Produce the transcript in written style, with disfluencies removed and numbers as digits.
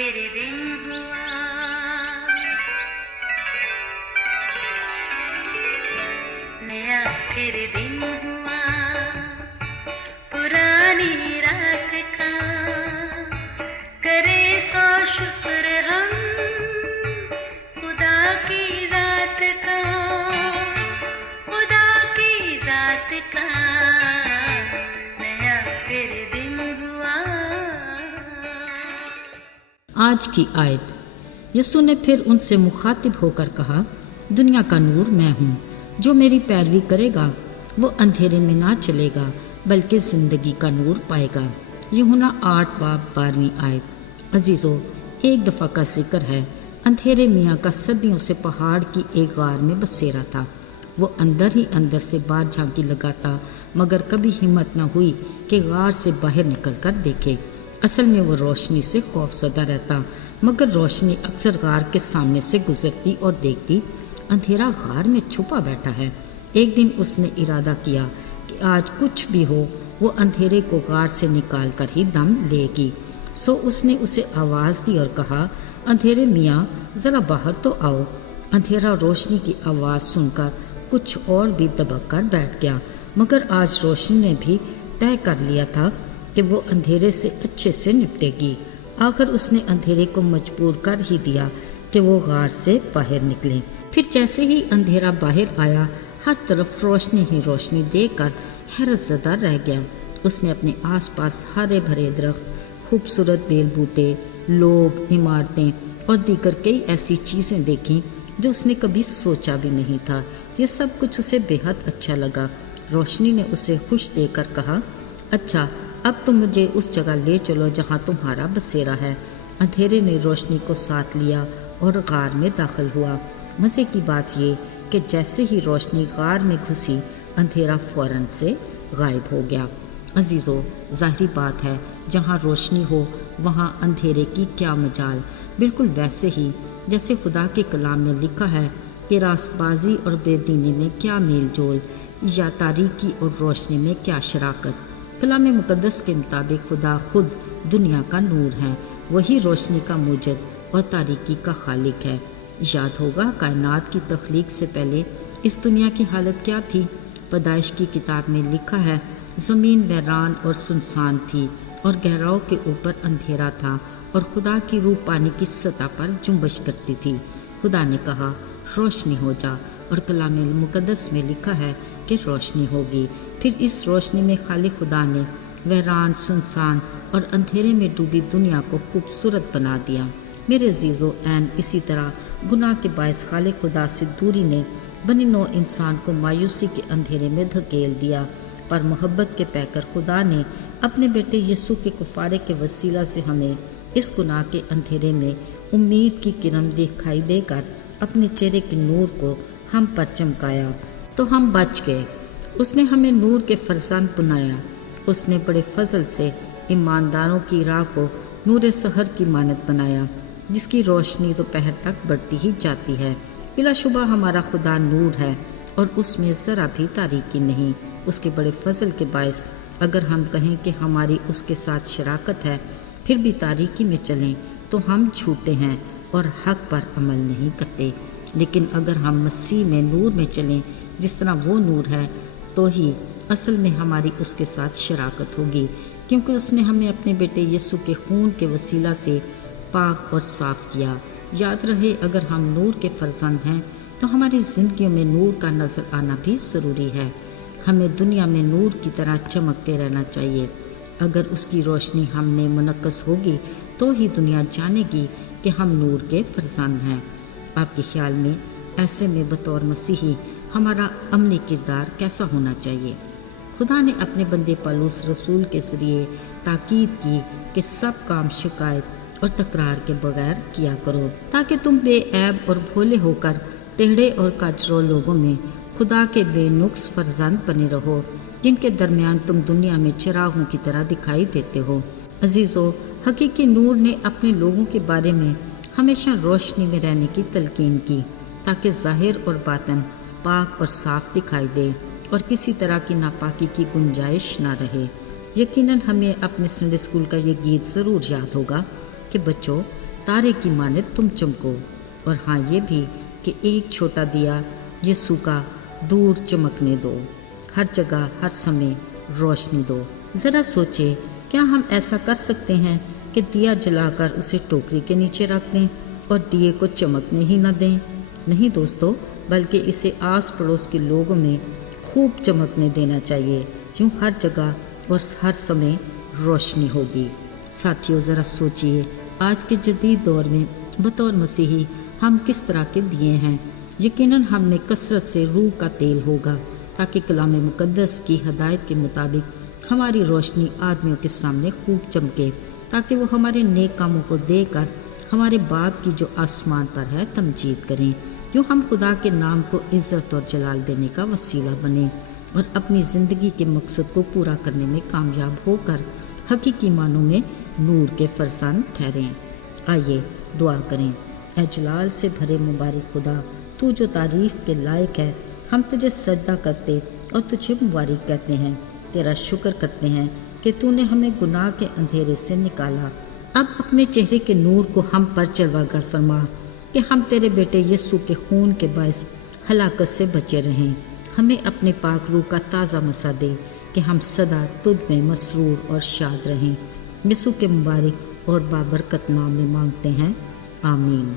फिर दिन हुआ, नया फिर दिन हुआ, पुरानी रात का करे सो शुक्र हम खुदा की जात का, खुदा की जात का नया फिर दिन हुआ। आज की आयत। यीशु ने फिर उनसे मुखातिब होकर कहा, दुनिया का नूर मैं हूँ, जो मेरी पैरवी करेगा वो अंधेरे में ना चलेगा बल्कि ज़िंदगी का नूर पाएगा। यूहन्ना 8 बाब 12वीं आयत। अजीज़ों, एक दफ़ा का जिक्र है, अंधेरे मियाँ का सदियों से पहाड़ की एक गार में बसेरा था। वो अंदर ही अंदर से बाहर झांकी लगाता, मगर कभी हिम्मत न हुई कि गार से बाहर निकल कर देखे। असल में वो रोशनी से खौफजदा रहता, मगर रोशनी अक्सर गार के सामने से गुजरती और देखती अंधेरा गार में छुपा बैठा है। एक दिन उसने इरादा किया कि आज कुछ भी हो वो अंधेरे को गार से निकाल कर ही दम लेगी। सो उसने उसे आवाज़ दी और कहा, अंधेरे मियाँ ज़रा बाहर तो आओ। अंधेरा रोशनी की आवाज़ सुनकर कुछ और भी दबक कर बैठ गया, मगर आज रोशनी ने भी तय कर लिया था कि वो अंधेरे से अच्छे से निपटेगी। आखिर उसने अंधेरे को मजबूर कर ही दिया कि वो गार से बाहर निकले। फिर जैसे ही अंधेरा बाहर आया, हर तरफ रोशनी ही रोशनी देखकर हैरतज़दा रह गया। उसने अपने आसपास हरे भरे दरख्त, खूबसूरत बेल बूटे, लोग, इमारतें और दीगर कई ऐसी चीज़ें देखीं जो उसने कभी सोचा भी नहीं था। ये सब कुछ उसे बेहद अच्छा लगा। रोशनी ने उसे खुश देकर कहा, अच्छा, अब तुम मुझे उस जगह ले चलो जहाँ तुम्हारा बसेरा है। अंधेरे ने रोशनी को साथ लिया और गार में दाखिल हुआ। मज़े की बात ये कि जैसे ही रोशनी गार में घुसी, अंधेरा फ़ौरन से गायब हो गया। अजीज़ों, ज़ाहिरी बात है, जहाँ रोशनी हो वहाँ अंधेरे की क्या मजाल। बिल्कुल वैसे ही जैसे खुदा के कलाम में लिखा है कि रास्तबाजी और बेदीनी में क्या मेल जोल, या तारीकी और रोशनी में क्या शराकत। कलाम मुक़द्दस के मुताबिक खुदा खुद दुनिया का नूर है, वही रोशनी का मूजद और तारीकी का खालिक है। याद होगा कायनात की तख्लीक से पहले इस दुनिया की हालत क्या थी। पैदाइश की किताब में लिखा है, ज़मीन वीरान और सुनसान थी और गहराओं के ऊपर अंधेरा था और खुदा की रूह पानी की सतह पर जुम्बश करती थी। खुदा ने कहा, रोशनी हो जा, और कलाम मुक़द्दस में लिखा है कि रोशनी होगी। फिर इस रोशनी में खालिक खुदा ने वीरान, सुनसान और अंधेरे में डूबी दुनिया को खूबसूरत बना दिया। मेरे अजीज़ों, ऐन इसी तरह गुनाह के बायस खालिक खुदा से दूरी ने बनी नौ इंसान को मायूसी के अंधेरे में धकेल दिया, पर मोहब्बत के पैकर खुदा ने अपने बेटे यीशु के कुफारे के वसीला से हमें इस गुनाह के अंधेरे में उम्मीद की किरण दिखाई देकर अपने चेहरे के नूर को हम पर चमकाया, तो हम बच गए। उसने हमें नूर के फरजान बनाया। उसने बड़े फजल से ईमानदारों की राह को नूर सहर की मानत बनाया, जिसकी रोशनी दोपहर तक बढ़ती ही जाती है। बिलाशुबा हमारा खुदा नूर है और उसमें ज़रा भी तारीकी नहीं। उसके बड़े फजल के बायस अगर हम कहें कि हमारी उसके साथ शराकत है, फिर भी तारीकी में चलें तो हम झूठे हैं और हक पर अमल नहीं करते। लेकिन अगर हम मसीह में नूर में चलें जिस तरह वो नूर है, तो ही असल में हमारी उसके साथ शराकत होगी, क्योंकि उसने हमें अपने बेटे यीशु के खून के वसीला से पाक और साफ़ किया। याद रहे, अगर हम नूर के फर्जंद हैं तो हमारी ज़िंदगियों में नूर का नज़र आना भी ज़रूरी है। हमें दुनिया में नूर की तरह चमकते रहना चाहिए। अगर उसकी रोशनी हम में मुनक्कस होगी तो ही दुनिया जानेगी कि हम नूर के फर्जंद हैं। आपके ख्याल में ऐसे में बतौर मसीही हमारा अमली किरदार कैसा होना चाहिए? खुदा ने अपने बंदे पौलुस रसूल के ज़रिए ताकीद की कि सब काम शिकायत और तकरार के बगैर किया करो, ताकि तुम बेऐब और भोले होकर टेढ़े और काजरो लोगों में खुदा के बेनुक्स फर्जंद बने रहो, जिनके दरमियान तुम दुनिया में चिरागों की तरह दिखाई देते हो। अजीज़ों, हकीकी नूर ने अपने लोगों के बारे में हमेशा रोशनी में रहने की तलकीन की, ताकि ज़ाहिर और बातन पाक और साफ दिखाई दे और किसी तरह की नापाकी की गुंजाइश ना रहे। यकीनन हमें अपने संडे स्कूल का ये गीत ज़रूर याद होगा कि बच्चों, तारे की मानद तुम चमको। और हाँ ये भी कि एक छोटा दिया यीशु का दूर चमकने दो, हर जगह हर समय रोशनी दो। ज़रा सोचें, क्या हम ऐसा कर सकते हैं कि दिया जलाकर उसे टोकरी के नीचे रख दें और दिए को चमकने ही न दें? नहीं दोस्तों, बल्कि इसे आस पड़ोस के लोगों में खूब चमकने देना चाहिए। यूँ हर जगह और हर समय रोशनी होगी। साथियों, ज़रा सोचिए, आज के जदीद दौर में बतौर मसीही हम किस तरह के दिए हैं। यकीनन हम में कसरत से रूह का तेल होगा ताकि कलाम मुकद्दस की हदायत के मुताबिक हमारी रोशनी आदमियों के सामने खूब चमके, ताकि वो हमारे नेक कामों को देखकर हमारे बाप की जो आसमान पर है तमजीद करें। यूँ हम खुदा के नाम को इज़्ज़त और जलाल देने का वसीला बने और अपनी ज़िंदगी के मकसद को पूरा करने में कामयाब होकर हकीकी मानों में नूर के फरसान ठहरें। आइए दुआ करें। ऐ जलाल से भरे मुबारक खुदा, तू जो तारीफ़ के लायक है, हम तुझे सजदा करते और तुझे मुबारक कहते हैं। तेरा शुक्र करते हैं कि तूने हमें गुनाह के अंधेरे से निकाला। अब अपने चेहरे के नूर को हम पर चलवा कर फरमा कि हम तेरे बेटे यीशु के खून के बायस हलाकत से बचे रहें। हमें अपने पाक रूह का ताज़ा मसा दे कि हम सदा तुझ में मसरूर और शाद रहें। यीशु के मुबारक और बाबरकत नाम में मांगते हैं, आमीन।